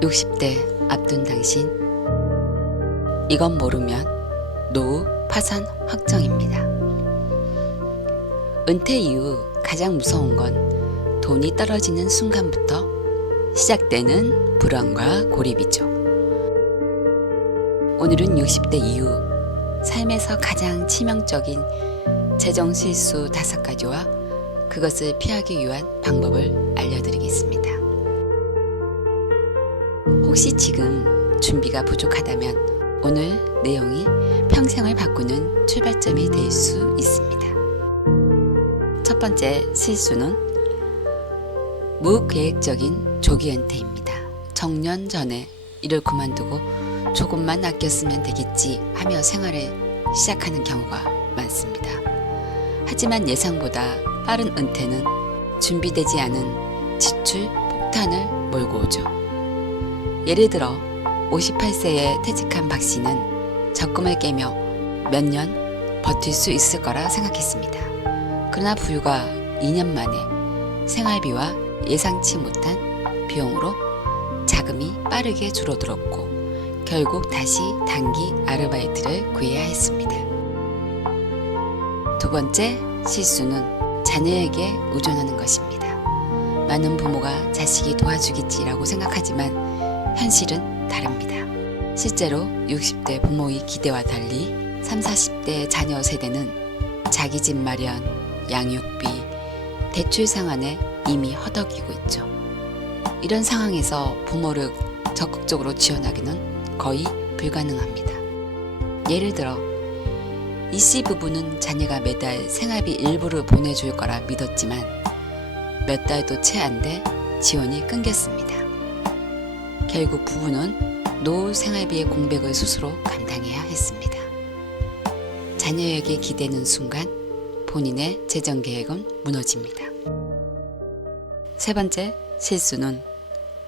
60대 앞둔 당신, 이건 모르면 노후 파산 확정입니다. 은퇴 이후 가장 무서운 건 돈이 떨어지는 순간부터 시작되는 불안과 고립이죠. 오늘은 60대 이후 삶에서 가장 치명적인 재정 실수 5가지와 그것을 피하기 위한 방법을 알려드리겠습니다. 혹시 지금 준비가 부족하다면 오늘 내용이 평생을 바꾸는 출발점이 될 수 있습니다. 첫 번째 실수는 무계획적인 조기 은퇴입니다. 정년 전에 일을 그만두고 조금만 아꼈으면 되겠지 하며 생활을 시작하는 경우가 많습니다. 하지만 예상보다 빠른 은퇴는 준비되지 않은 지출 폭탄을 몰고 오죠. 예를 들어 58세에 퇴직한 박 씨는 적금을 깨며 몇 년 버틸 수 있을 거라 생각했습니다. 그러나 불과 2년 만에 생활비와 예상치 못한 비용으로 자금이 빠르게 줄어들었고 결국 다시 단기 아르바이트를 구해야 했습니다. 두 번째 실수는 자녀에게 의존하는 것입니다. 많은 부모가 자식이 도와주겠지라고 생각하지만 현실은 다릅니다. 실제로 60대 부모의 기대와 달리 30, 40대 자녀 세대는 자기 집 마련, 양육비, 대출 상환에 이미 허덕이고 있죠. 이런 상황에서 부모를 적극적으로 지원하기는 거의 불가능합니다. 예를 들어 이씨 부부는 자녀가 매달 생활비 일부를 보내줄 거라 믿었지만 몇 달도 채 안 돼 지원이 끊겼습니다. 결국 부부는 노후 생활비의 공백을 스스로 감당해야 했습니다. 자녀에게 기대는 순간 본인의 재정 계획은 무너집니다. 세 번째 실수는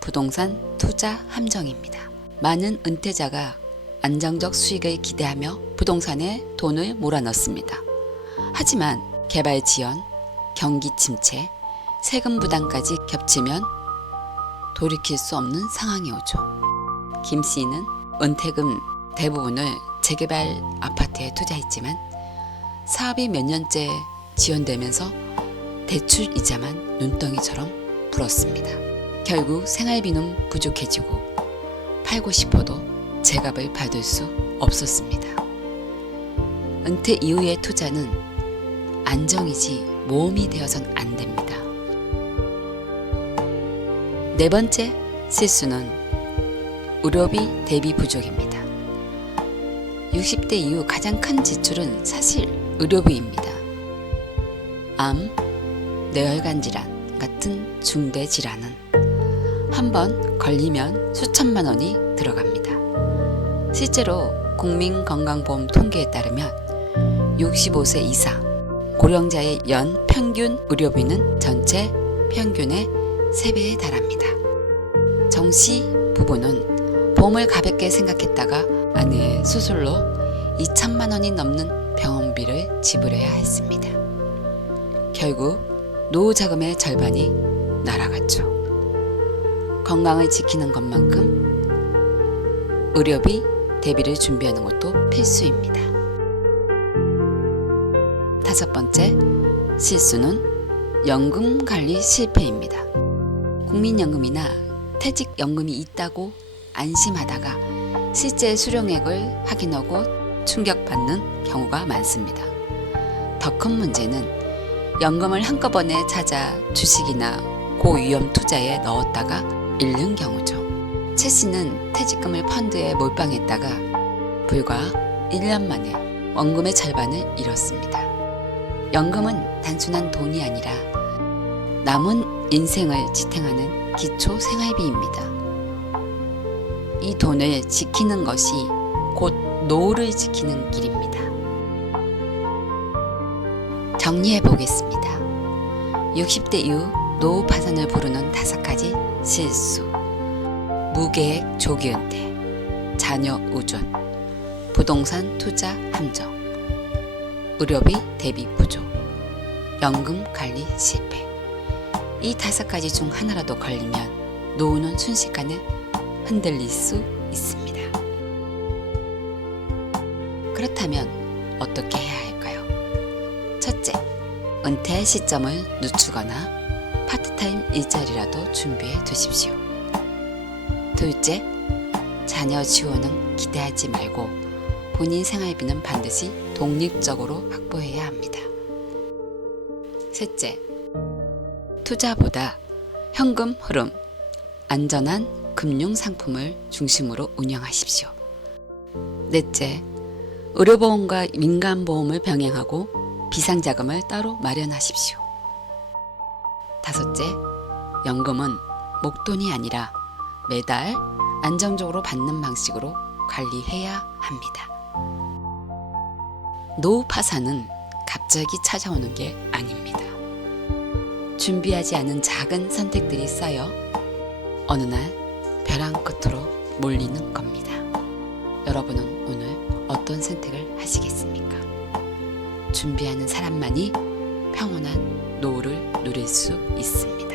부동산 투자 함정입니다. 많은 은퇴자가 안정적 수익을 기대하며 부동산에 돈을 몰아넣습니다. 하지만 개발 지연, 경기 침체, 세금 부담까지 겹치면 돌이킬 수 없는 상황이 오죠. 김 씨는 은퇴금 대부분을 재개발 아파트에 투자했지만 사업이 몇 년째 지연되면서 대출 이자만 눈덩이처럼 불었습니다. 결국 생활비는 부족해지고 팔고 싶어도 제값을 받을 수 없었습니다. 은퇴 이후의 투자는 안정이지 모험이 되어선 안 됩니다. 네 번째 실수는 의료비 대비 부족입니다. 60대 이후 가장 큰 지출은 사실 의료비입니다. 암, 뇌혈관 질환 같은 중대 질환은 한번 걸리면 수천만 원이 들어갑니다. 실제로 국민건강보험 통계에 따르면 65세 이상 고령자의 연 평균 의료비는 전체 평균의 3배에 달합니다. 정 씨 부부는 보험을 가볍게 생각했다가 아내의 수술로 2천만 원이 넘는 병원비를 지불해야 했습니다. 결국 노후 자금의 절반이 날아갔죠. 건강을 지키는 것만큼 의료비 대비를 준비하는 것도 필수입니다. 다섯 번째 실수는 연금 관리 실패입니다. 국민연금이나 퇴직연금이 있다고 안심하다가 실제 수령액을 확인하고 충격받는 경우가 많습니다. 더 큰 문제는 연금을 한꺼번에 찾아 주식이나 고위험 투자에 넣었다가 잃는 경우죠. 최 씨는 퇴직금을 펀드에 몰빵했다가 불과 1년 만에 원금의 절반을 잃었습니다. 연금은 단순한 돈이 아니라 남은 인생을 지탱하는 기초 생활비입니다. 이 돈을 지키는 것이 곧 노후를 지키는 길입니다. 정리해 보겠습니다. 60대 이후 노후 파산을 부르는 5가지 실수: 무계획 조기 은퇴, 자녀 의존, 부동산 투자 함정, 의료비 대비 부족, 연금 관리 실패. 이 5가지 중 하나라도 걸리면 노후는 순식간에 흔들릴 수 있습니다. 그렇다면 어떻게 해야 할까요? 첫째, 은퇴 시점을 늦추거나 파트타임 일자리라도 준비해 두십시오. 둘째, 자녀 지원은 기대하지 말고 본인 생활비는 반드시 독립적으로 확보해야 합니다. 셋째, 투자보다 현금 흐름, 안전한 금융 상품을 중심으로 운영하십시오. 넷째, 의료보험과 민간보험을 병행하고 비상자금을 따로 마련하십시오. 다섯째, 연금은 목돈이 아니라 매달 안정적으로 받는 방식으로 관리해야 합니다. 노후 파산은 갑자기 찾아오는 게 아닙니다. 준비하지 않은 작은 선택들이 쌓여 어느 날 벼랑 끝으로 몰리는 겁니다. 여러분은 오늘 어떤 선택을 하시겠습니까? 준비하는 사람만이 평온한 노후를 누릴 수 있습니다.